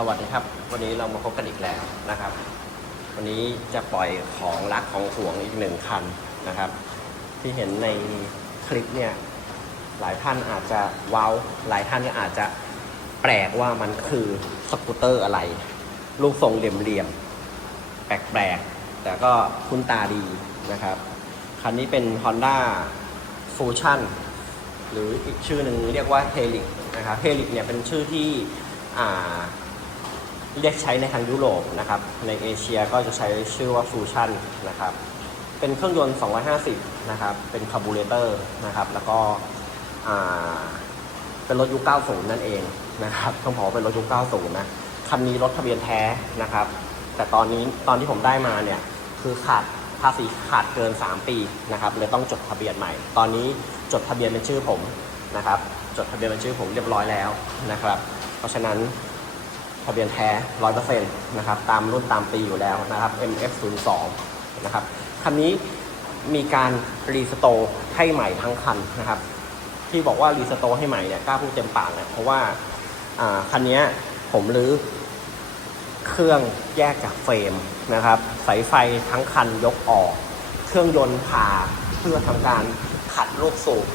สวัสดีครับ วันนี้เรามาพบกันอีกแล้วนะครับ วันนี้จะปล่อยของรักของห่วงอีกหนึ่งคันนะครับ ที่เห็นในคลิปเนี่ยหลายท่านอาจจะว้าวหลายท่านก็อาจจะแปลกว่ามันคือสกูตเตอร์อะไรรูปทรงเหลี่ยมๆแปลกๆ แต่ก็คุ้นตาดีนะครับ คันนี้เป็น Honda Fusion หรืออีกชื่อหนึ่งเรียกว่า Helix นะครับ Helix เนี่ยเป็นชื่อที่อ่า เรียกใช้ในทางยุโรปนะครับ ในเอเชียก็จะใช้ชื่อว่า Fusion นะครับ เป็นเครื่องยนต์ 250 นะครับ เป็นคาร์บูเรเตอร์นะครับ แล้วก็เป็นรถยุค 90 นั่นเองนะครับต้องบอกว่าเป็นรถยุค 90 นะ คันนี้รถทะเบียนแท้นะครับ แต่ตอนนี้ตอนที่ผมได้มาเนี่ยคือขาดภาษีขาดเกิน 3 ปีนะครับเลยต้องจดทะเบียนใหม่ ตอนนี้จดทะเบียนเป็นชื่อผมนะครับ จดทะเบียนเป็นชื่อผมเรียบร้อยแล้วนะครับ เพราะฉะนั้น ทะเบียนแท้ร้อยเปอร์เซ็นต์นะครับตามรุ่นตามปีอยู่แล้วนะครับ MF02 นะครับคันนี้มีการรีสโตร์ให้ใหม่ทั้งคันนะครับที่บอกว่ารีสโตร์ให้ใหม่เนี่ยกล้าพูดเต็มปากเนี่ยเพราะว่าอ่าคันนี้ผมรื้อเครื่องแยกจากเฟรมนะครับสายไฟทั้งคันยกออก เครื่องยนต์ผ่าเพื่อทำการขัดลูกสูบ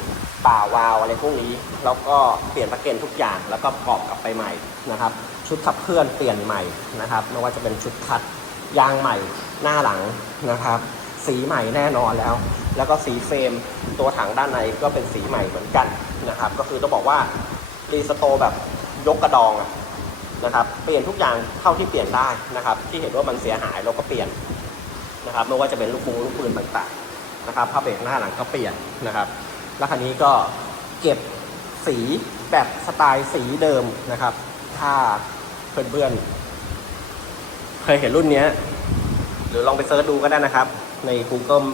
ป่าวาวอะไรพวกนี้ แล้วก็เปลี่ยนประเกนทุกอย่าง แล้วก็ประกอบกลับไปใหม่นะครับ ชุดขับเคลื่อนเปลี่ยนใหม่นะครับ ไม่ว่าจะเป็นชุดคัดยางใหม่หน้าหลังนะครับ สีใหม่แน่นอนแล้ว แล้วก็สีเฟรมตัวถังด้านในก็เป็นสีใหม่เหมือนกันนะครับ ก็คือต้องบอกว่ารีสโตแบบยกกระดองนะครับเปลี่ยนทุกอย่างเท่าที่เปลี่ยนได้นะครับ ที่เห็นว่ามันเสียหายเราก็เปลี่ยนนะครับไม่ว่าจะเป็นลูกมุงลูกปืนต่างๆนะครับผ้าเบรกหน้าหลังก็เปลี่ยนนะครับ แล้วคันนี้ก็เก็บสีแบบสไตล์สีเดิมนะครับ ถ้าเพื่อนๆเคยเห็นรุ่นนี้หรือลองไปเซิร์ชดูก็ได้นะครับ ใน Google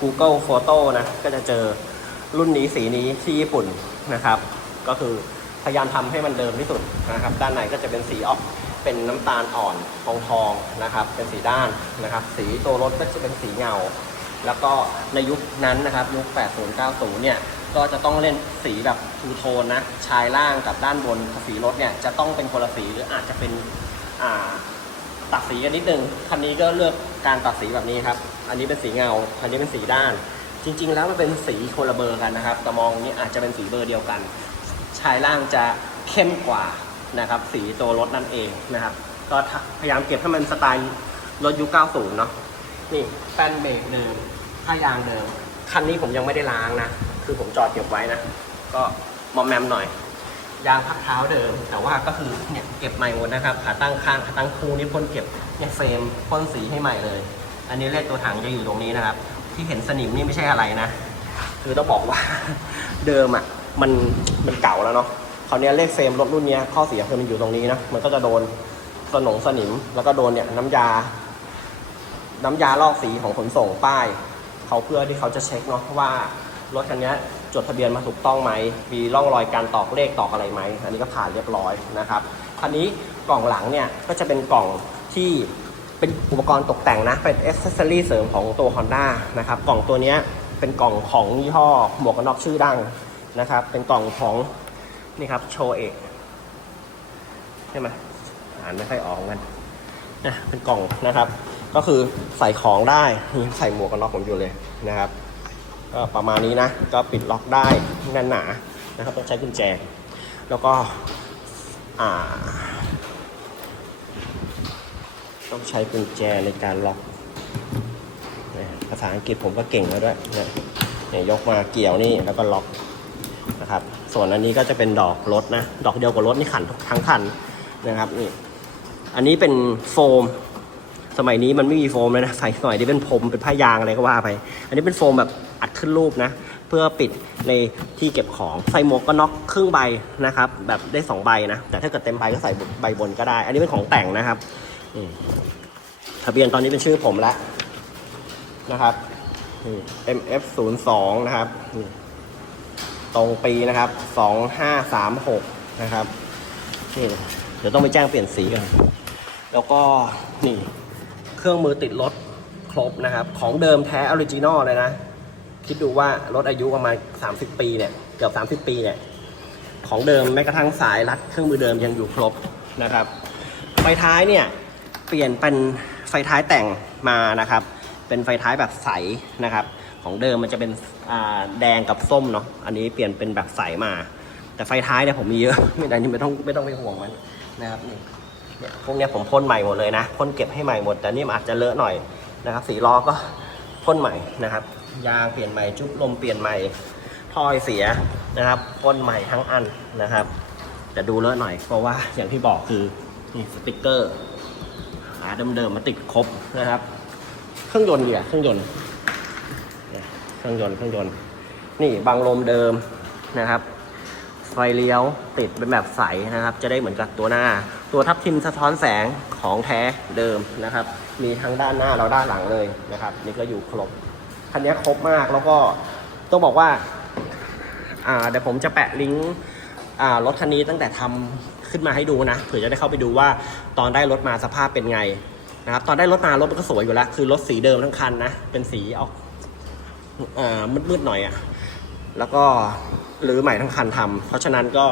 Google Photo นะ ก็จะเจอรุ่นนี้สีนี้ที่ญี่ปุ่นนะครับ ก็คือพยายามทำให้มันเดิมที่สุดนะครับ ด้านในก็จะเป็นสีออกเป็นน้ำตาลอ่อนทองทองๆนะครับ เป็นสีด้านนะครับ สีตัวรถก็จะเป็นสีเงา แล้วก็ในยุคนั้นนะครับยุค 80 90 เนี่ยก็จะต้องเล่นสีแบบทูโทนนะชายล่างกับด้านบนสีรถเนี่ยจะต้องเป็นคนละสีหรืออาจจะเป็นตัดสีกันนิดนึงคันนี้ก็เลือกการตัดสีแบบนี้ครับ อันนี้เป็นสีเงาคันนี้เป็นสีด้าน จริง ๆ แล้วมันเป็นสีคนละเบอร์กันนะครับแต่มองนี้อาจจะเป็นสีเบอร์เดียวกัน ชายล่างจะเข้มกว่านะครับสีตัวรถนั่นเองนะครับก็พยายามเก็บให้มันสไตล์รถยุค 90 เนาะ นี่แป้นเบรกเดิมผ้ายางเดิม คันนี้ผมยังไม่ได้ล้างนะ คือผมจอดเก็บไว้นะ ก็มอมแมมหน่อย ยางพักเท้าเดิม แต่ว่าก็คือเนี่ยเก็บใหม่หมดนะครับ ขาตั้งข้างขาตั้งคู่นี่พ่นเก็บเนี่ยเฟรมพ่นสีให้ใหม่เลย อันนี้เลขตัวถังจะอยู่ตรงนี้นะครับ ที่เห็นสนิมนี่ไม่ใช่อะไรนะ คือต้องบอกว่าเดิมอะมันมันเก่าแล้วเนาะคราวนี้เลขเฟรมรถรุ่นนี้ข้อเสียคือมันอยู่ตรงนี้นะ มันก็จะโดนสนงสนิมแล้วก็โดนเนี่ยน้ำยา น้ำยาลอกสีของขนส่งป้ายเขาเพื่อที่เขาจะเช็คเนาะว่ารถคันนี้จดทะเบียนมาถูกต้องไหม มีร่องรอยการตอกเลขตอกอะไรไหม อันนี้ก็ผ่านเรียบร้อยนะครับ คันนี้กล่องหลังเนี่ยก็จะเป็นกล่องที่เป็นอุปกรณ์ตกแต่งนะ เป็นอ c เซอรี่เสริมของตัว Honda นะครับ กล่องตัวนี้เป็นกล่องของยี่ห้อหมวกกันน็อกชื่อดังนะครับ เป็นกล่องของนี่ครับโชเอะใช่ไหมอ่านไม่ค่อยออกกันนะเป็นกล่องนะครับ ก็คือใส่ของได้ยังใส่หมวกกันน็อกผมอยู่เลยนะครับก็ประมาณนี้นะก็ปิดล็อกได้แน่นหนานะครับต้องใช้กุญแจ แล้วก็อ่าต้องใช้กุญแจในการล็อกภาษาอังกฤษผมก็เก่งแล้วด้วยเนี่ยเนี่ยยกมาเกี่ยวนี่แล้วก็ล็อกนะครับ ส่วนอันนี้ก็จะเป็นดอกรถนะ ดอกเดียวกับรถนี่ขันทั้งคันนะครับนี่ อันนี้เป็นโฟม สมัยนี้มันไม่มีโฟมเลยนะใส่หน่อยที่เป็นพรมเป็นผ้ายางอะไรก็ว่าไป อันนี้เป็นโฟมแบบอัดขึ้นรูปนะ เพื่อปิดในที่เก็บของใส่หมวกก็น็อกครึ่งใบนะครับ แบบได้สองใบนะ แต่ถ้าเกิดเต็มใบก็ใส่ใบบนก็ได้ อันนี้เป็นของแต่งนะครับทะเบียนตอนนี้เป็นชื่อผมแล้วนะครับนี่ MF 0 2นะครับ ตรงปีนะครับ2536นะครับเดี๋ยวต้องไปแจ้งเปลี่ยนสีกันแล้วก็นี่ เครื่องมือติดรถครบนะครับ ของเดิมแท้ออริจินอลเลยนะ คิดดูว่ารถอายุประมาณ 30 ปีเนี่ย เกือบ30 ปีเนี่ย ของเดิมแม้กระทั่งสายรัดเครื่องมือเดิมยังอยู่ครบนะครับ ไฟท้ายเนี่ย เปลี่ยนเป็นไฟท้ายแต่งมานะครับ เป็นไฟท้ายแบบใสนะครับ ของเดิมมันจะเป็นแดงกับส้มเนาะ อันนี้เปลี่ยนเป็นแบบใสมา แต่ไฟท้ายเนี่ยผมมีเยอะไม่ได้นี่ไม่ต้องไม่ต้องไปห่วงมันนะครับนี่ เนี่ยพวกเนี้ยผมพ่นใหม่หมดเลยนะพ่นเก็บให้ใหม่หมด แต่นี่มันอาจจะเลอะหน่อยนะครับ สีล้อก็พ่นใหม่นะครับ ยางเปลี่ยนใหม่จุ๊บลมเปลี่ยนใหม่ทอไอเสียนะครับพ่นใหม่ทั้งอันนะครับจะดูเลอะหน่อยเพราะว่าอย่างที่บอกคือนี่สติกเกอร์หาเดิมๆมาติดครบนะครับ เครื่องยนต์ดีอะเครื่องยนต์เนี่ยเครื่องยนต์เครื่องยนต์นี่บังลมเดิมนะครับ ไฟเลี้ยวติดเป็นแบบใสนะครับ จะได้เหมือนกับตัวหน้า ตัวทับทิมสะท้อนแสงของแท้เดิมนะครับ มีทั้งด้านหน้าแล้วด้านหลังเลยนะครับ นี่ก็อยู่ครบ คันนี้ครบมากแล้วก็ต้องบอกว่าเดี๋ยวผมจะแปะลิงก์รถคันนี้ตั้งแต่ทำขึ้นมาให้ดูนะเผื่อจะได้เข้าไปดูว่าตอนได้รถมาสภาพเป็นไงนะครับ ตอนได้รถมารถมันก็สวยอยู่แล้ว คือรถสีเดิมทั้งคันนะ เป็นสีออกมืดๆหน่อยอะแล้วก็หรือใหม่ทั้งคันทำเพราะฉะนั้นก็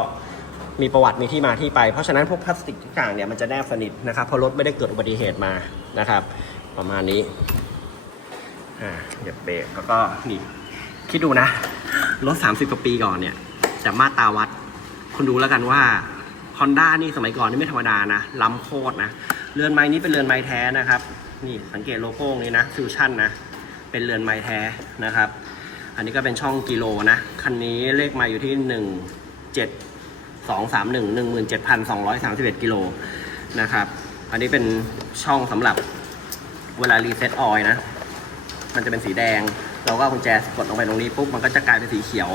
มีประวัติมีที่มาที่ไป เพราะฉะนั้นพวกพลาสติกทุกอย่างเนี่ยมันจะแนบสนิทนะครับเพราะรถไม่ได้เกิดอุบัติเหตุมานะครับ ประมาณนี้อ่าเหยียบเบรกแล้วก็นี่คิดดูนะรถ 30กว่าปีก่อนเนี่ยจากมาตาวัดคุณดูแล้วกันว่า Honda นี่สมัยก่อนนี่ไม่ธรรมดานะล้ำโคตรนะเรือนไม้นี้เป็นเรือนไม้แท้นะครับ นี่สังเกตโลโก้นี้นะฟิวชั่นนะเป็นเรือนไม้แท้นะครับ อันนี้ก็เป็นช่องกิโลนะคันนี้เลขมาอยู่ที่ 1 7 2 3 1 1 7 2 3 1กิโลนะครับ อันนี้เป็นช่องสำหรับเวลารีเซ็ตออยล์นะ มันจะเป็นสีแดง เราก็กุญแจกดลงไปตรงนี้ปุ๊บ มันก็จะกลายเป็นสีเขียว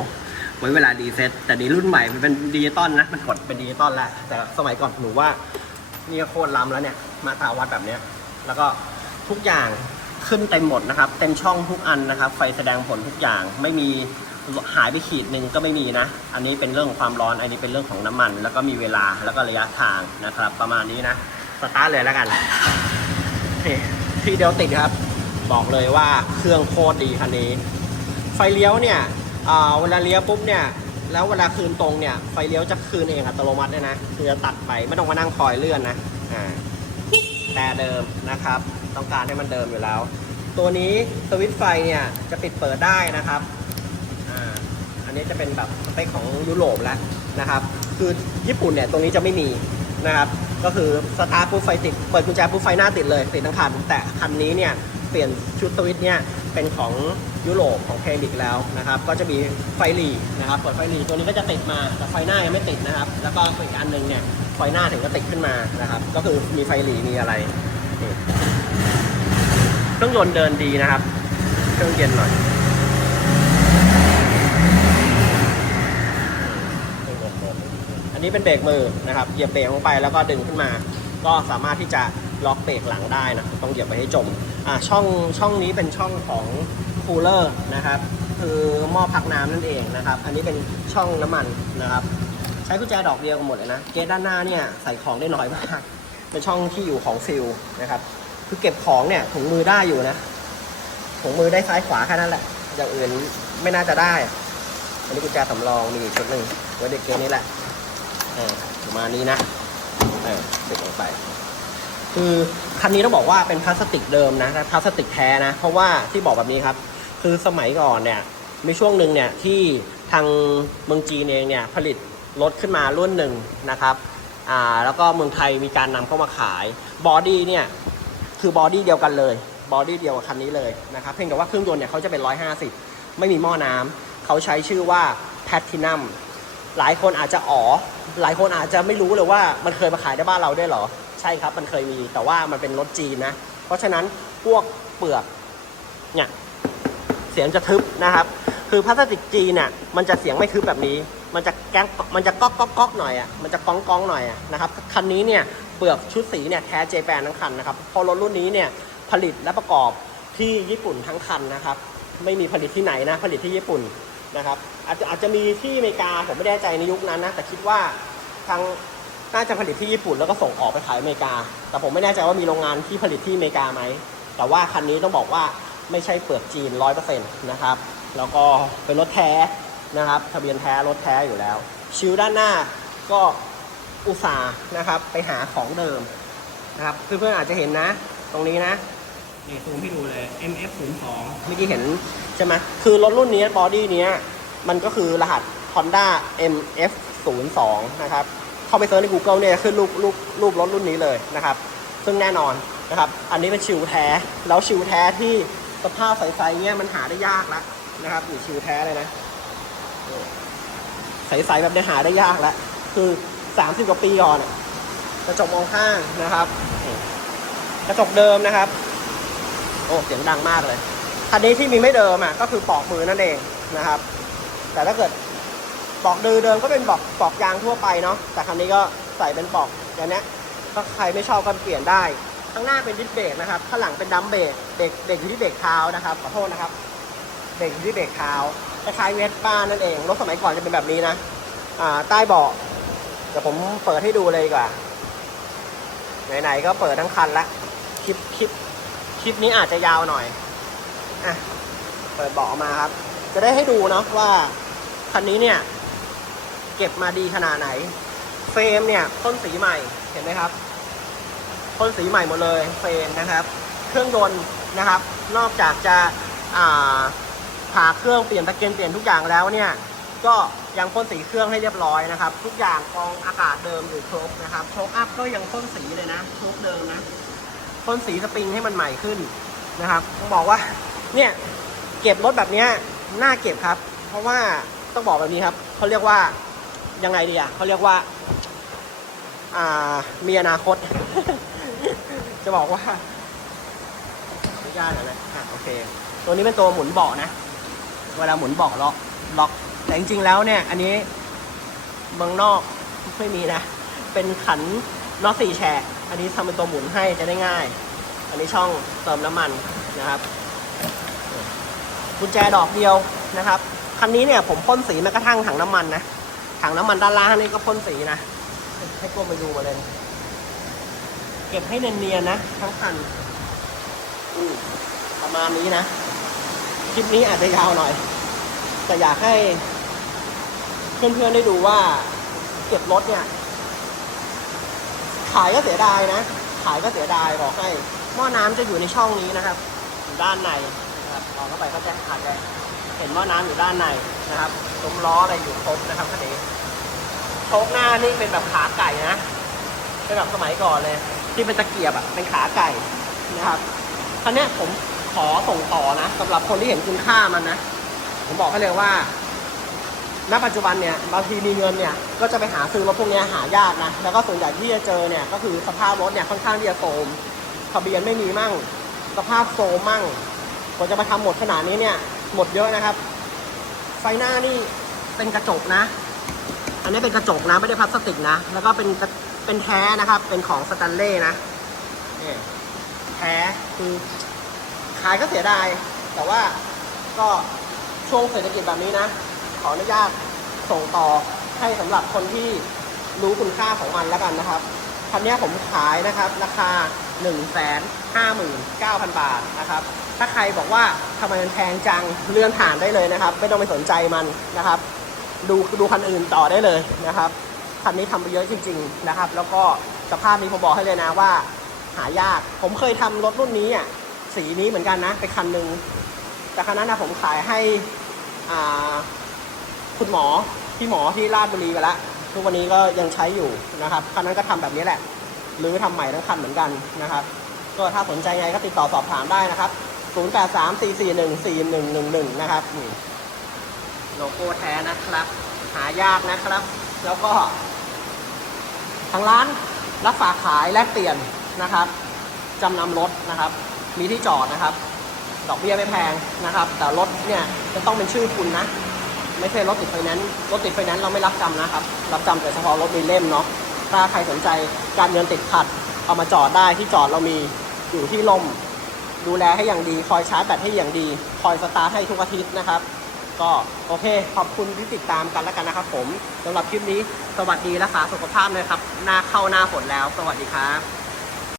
ไว้เวลาดีเซ็ตแต่นี้รุ่นใหม่มันเป็นดิจิตอลนะ มันกดเป็นดิจิตอลแล้ว แต่สมัยก่อนหนูว่านี่โคตรล้ำแล้วเนี่ย มาตาวัดแบบเนี้ย แล้วก็ทุกอย่างขึ้นเต็มหมดนะครับ เต็มช่องทุกอันนะครับ ไฟแสดงผลทุกอย่าง ไม่มี หายไปขีดหนึ่งก็ไม่มีนะ อันนี้เป็นเรื่องของความร้อน อันนี้เป็นเรื่องของน้ำมัน แล้วก็มีเวลา แล้วก็ระยะทางนะครับ ประมาณนี้นะ สตาร์ทเลยแล้วกันนี่ทีเดียวติดครับ บอกเลยว่าเครื่องโคตรดีคันนี้ ไฟเลี้ยวเนี่ยเวลาเลี้ยวปุ๊บเนี่ย แล้วเวลาคืนตรงเนี่ย ไฟเลี้ยวจะคืนเองอัตโนมัติเลยนะ คือจะตัดไปไม่ต้องมานั่งคอยเลื่อนนะ อ่า แต่เดิมนะครับ ต้องการให้มันเดิมอยู่แล้ว ตัวนี้สวิตช์ไฟเนี่ยจะปิดเปิดได้นะครับ อันนี้จะเป็นแบบสเปคของยุโรปแล้วนะครับคือญี่ปุ่นเนี่ยตรงนี้จะไม่มีนะครับก็คือสตาร์ทปุ๊บไฟติดเปิดกุญแจปุ๊บไฟหน้าติดเลยติดทั้งคัน แต่คันนี้เนี่ยเปลี่ยนชุดสวิตช์เนี่ยเป็นของยุโรปของเคมิกแล้วนะครับก็จะมีไฟหลีนะครับเปิดไฟหลีตัวนี้ก็จะติดมาแต่ไฟหน้ายังไม่ติดนะครับ แล้วก็อีกอันหนึงเนี่ยไฟหน้าถึงจะติดขึ้นมานะครับก็คือมีไฟหลีมีอะไรเครื่องยนต์เดินดีนะครับ เครื่องเย็นหน่อย นนี้เป็นเบรกมือนะครับเหยียบเบรกลงไปแล้วก็ดึงขึ้นมา ก็สามารถที่จะล็อกเบรกหลังได้นะต้องเหยียบไปให้จมอ่าช่องช่องนี้เป็นช่องของคูลเลอร์นะครับคือหม้อพักน้ำนั่นเองนะครับ อันนี้เป็นช่องน้ำมันนะครับ ใช้กุญแจดอกเดียวกันหมดเลยนะ เกตด้านหน้าเนี่ยใส่ของได้น้อยมาก เป็นช่องที่อยู่ของฟิลนะครับ คือเก็บของเนี่ยถุงมือได้อยู่นะ ถุงมือได้ซ้ายขวาแค่นั้นแหละ อย่างอื่นไม่น่าจะได้ อันนี้กุญแจสำรองมีอีกชุดหนึ่งไว้เด็กเกมนี้แหละ ประมาณนี้นะเออติดลงไป คือคันนี้ต้องบอกว่าเป็นพลาสติกเดิมนะพลาสติกแท้นะ เพราะว่าที่บอกแบบนี้ครับ คือสมัยก่อนเนี่ยมีช่วงหนึ่งเนี่ยที่ทางเมืองจีนเองเนี่ยผลิตรถขึ้นมารุ่นหนึ่งนะครับอ่าแล้วก็เมืองไทยมีการนำเข้ามาขายบอดี้เนี่ยคือบอดี้เดียวกันเลยบอดี้เดียวกับคันนี้เลยนะครับเพียงแต่ว่าเครื่องยนต์เนี่ยเขาจะเป็น 150 ไม่มีหม้อน้ำเขาใช้ชื่อว่าแพทตินัมหลายคนอาจจะอ๋อ หลายคนอาจจะไม่รู้เลยว่ามันเคยมาขายในบ้านเราด้วยเหรอ ใช่ครับมันเคยมีแต่ว่ามันเป็นรถจีนนะ เพราะฉะนั้นพวกเปลือกเนี่ยเสียงจะทึบนะครับ คือพลาสติกจีนเนี่ยมันจะเสียงไม่ทึบแบบนี้ มันจะแก๊งมันจะก๊อกก๊อกก๊อกหน่อยอะมันจะก้องก้องหน่อยอะนะครับคันนี้เนี่ยเปลือกชุดสีเนี่ยแท้เจแปนทั้งคันนะครับพอรถรุ่นนี้เนี่ยผลิตและประกอบที่ญี่ปุ่นทั้งคันนะครับ ไม่มีผลิตที่ไหนนะผลิตที่ญี่ปุ่น นะครับอาจจะอาจจะมีที่อเมริกาผมไม่แน่ใจในยุคนั้นนะแต่คิดว่าทางน่าจะผลิตที่ญี่ปุ่นแล้วก็ส่งออกไปขายอเมริกา แต่ผมไม่แน่ใจว่ามีโรงงานที่ผลิตที่อเมริกาไหมแต่ว่าคันนี้ต้องบอกว่าไม่ใช่เปลือกจีนร้อยเปอร์เซ็นต์นะครับแล้วก็เป็นรถแท้นะครับ ทะเบียนแท้รถแท้อยู่แล้ว ชิวด้านหน้าก็อุตส่าห์นะครับไปหาของเดิมนะครับเพื่อนๆอาจจะเห็นนะ ตรงนี้นะ นี่ซูมให้ดูเลย MF 0 2เมื่อกี้เห็นใช่ไหมคือรถรุ่นนี้บอดี้เนี้ยมันก็คือรหัส Honda MF 0 2นะครับ เข้าไปเซิร์ชใน Google เนี่ยขึ้นรูปรูปรูปรถรุ่นนี้เลยนะครับ ซึ่งแน่นอนนะครับ อันนี้เป็นชิวแท้ แล้วชิวแท้ที่สภาพใสๆเนี่ยมันหาได้ยากแล้วนะครับนี่ชิวแท้เลยนะ ใสๆแบบเนี้ยหาได้ยากแล้ว คือ 30 กว่าปีก่อนกระจกมองข้างนะครับ กระจกเดิมนะครับ อ้เสียงดังมากเลย คันนี้ที่มีไม่เดิมอะก็คือปอกมือนั่นเองนะครับ แต่ถ้าเกิดปอกดือเดิมก็เป็นปอกปอกยางทั่วไปเนาะแต่คันนี้ก็ใส่เป็นปอกอย่างนี้ยถ้าใครไม่ชอบก็เปลี่ยนได้ข้างหน้าเป็นดิสเบรกนะครับข้างหลังเป็นดัมเบรกเบรกเบรกอยู่ที่เบรกเท้านะครับขอโทษนะครับเบรกอยู่ที่เบรกเท้าคล้ายเวสป้านั่นเองรถสมัยก่อนจะเป็นแบบนี้นะอ่าใต้เบาะเดี๋ยวผมเปิดให้ดูเลยดีกว่าไหนๆก็เปิดทั้งคันละคลิปคลิป คลิปนี้อาจจะยาวหน่อย อะ เปิดเบาะมาครับ จะได้ให้ดูเนาะว่า คันนี้เนี่ย เก็บมาดีขนาดไหน เฟรมเนี่ยพ่นสีใหม่ เห็นไหมครับพ่นสีใหม่หมดเลยเฟรมนะครับ เครื่องยนต์นะครับ นอกจากจะอ่าผ่าเครื่องเปลี่ยนตะเกียงเปลี่ยนทุกอย่างแล้วเนี่ย ก็ยังพ่นสีเครื่องให้เรียบร้อยนะครับ ทุกอย่างกองอากาศเดิมอยู่ครบนะครับโชคอัพก็ยังพ่นสีเลยนะโชคเดิมนะ พ่นสีสปริงให้มันใหม่ขึ้นนะครับต้องบอกว่าเนี่ยเก็บรถแบบเนี้ยน่าเก็บครับ เพราะว่าต้องบอกแบบนี้ครับเขาเรียกว่ายังไงดีอะเขาเรียกว่าอ่ามีอนาคต จะบอกว่าไม่ยากหน่อยนะอะโอเค ตัวนี้เป็นตัวหมุนเบาะนะ เวลาหมุนเบาะล็อกล็อก แต่จริงๆแล้วเนี่ย อันนี้เมืองนอกไม่มีนะ เป็นขันน็อตสี่แฉก อันนี้ทำเป็นตัวหมุนให้จะได้ง่าย อันนี้ช่องเติมน้ำมันนะครับกุญแจดอกเดียวนะครับคันนี้เนี่ยผมพ่นสีแม้กระทั่งถังน้ำมันนะถังน้ำมันด้านล่างนี่ก็พ่นสีนะให้กลมไปดูมาเลยเก็บให้เนียนๆนะทั้งคันอืมประมาณนี้นะคลิปนี้อาจจะยาวหน่อย แต่อยากให้ เพื่อนๆได้ดูว่าเก็บรถเนี่ย ขายก็เสียดายนะ ขายก็เสียดายบอกให้ หม้อน้ำจะอยู่ในช่องนี้นะครับอยู่ด้านในนะครับลองเข้าไปก็จะอาจจะเห็นหม้อน้ำอยู่ด้านในนะครับลมล้ออะไรอยู่ครบนะครับคันนี้โชคหน้านี่เป็นแบบขาไก่นะเป็นแบบสมัยก่อนเลย ที่เป็นตะเกียบอะเป็นขาไก่นะครับคันนี้ผมขอส่งต่อนะสำหรับคนที่เห็นคุณค่ามันนะ ผมบอกให้เลยว่า ณปัจจุบันเนี่ยบางทีมีเงินเนี่ยก็จะไปหาซื้อรถพวกนี้หายากนะแล้วก็ส่วนใหญ่ที่จะเจอเนี่ยก็คือสภาพรถเนี่ยค่อนข้างที่จะโทรมทะเบียนไม่มีมั่ง สภาพโซมมั่งกว่าจะมาทำหมดขนาดนี้เนี่ยหมดเยอะนะครับ ไฟหน้านี่เป็นกระจกนะ อันนี้เป็นกระจกนะไม่ได้พลาสติกนะ แล้วก็เป็นเป็นแท้นะครับ เป็นของสแตนเล่นะนี่แท้คือขายก็เสียดายแต่ว่าก็ช่วงเศรษฐกิจแบบนี้นะ ขออนุญาตส่งต่อให้สำหรับคนที่รู้คุณค่าของมันแล้วกันนะครับคันนี้ผมขายนะครับ ราคา 1 5 9 0 0 0 บาทนะครับ ถ้าใครบอกว่าทำไมมันแพงจังเลื่อนผ่านได้เลยนะครับ ไม่ต้องไปสนใจมันนะครับ ดูดูคันอื่นต่อได้เลยนะครับคันนี้ทำไปเยอะจริง ๆนะครับ แล้วก็สภาพนี้ผมบอกให้เลยนะว่า หายากผมเคยทำรถรุ่นนี้อะสีนี้เหมือนกันนะไปคันหนึ่งแต่คันนั้นนะผมขายให้อ่า คุณหมอพี่หมอที่ราชบุรีไปแล้วทุกวันนี้ก็ยังใช้อยู่นะครับคันนั้นก็ทำแบบนี้แหละ หรือทำใหม่ทั้งคันเหมือนกันนะครับ ก็ถ้าสนใจไงก็ติดต่อสอบถามได้นะครับ 0834414111 นะครับโลโก้แท้นะครับ หายากนะครับ แล้วก็ทางร้านรับฝากขายแลกเปลี่ยนนะครับจำนำรถนะครับ มีที่จอดนะครับ ดอกเบี้ยไม่แพงนะครับ แต่รถเนี่ยจะต้องเป็นชื่อคุณนะ ไม่ใช่รถติดไฟแนนซ์รถติดไฟแนนซ์เราไม่รับจำนะครับ รับจำแต่เฉพาะรถมีเล่มเนาะถ้าใครสนใจการเงินติดขัด เอามาจอดได้ที่จอดเรามีอยู่ที่ลม ดูแลให้อย่างดี คอยชาร์จแบตให้อย่างดี คอยสตาร์ทให้ทุกอาทิตย์นะครับ ก็โอเค ขอบคุณที่ติดตามกันแล้วกันนะครับ ผมสำหรับคลิปนี้ สวัสดีรักษาสุขภาพเลยครับ หน้าเข้าหน้าฝนแล้ว สวัสดีครับ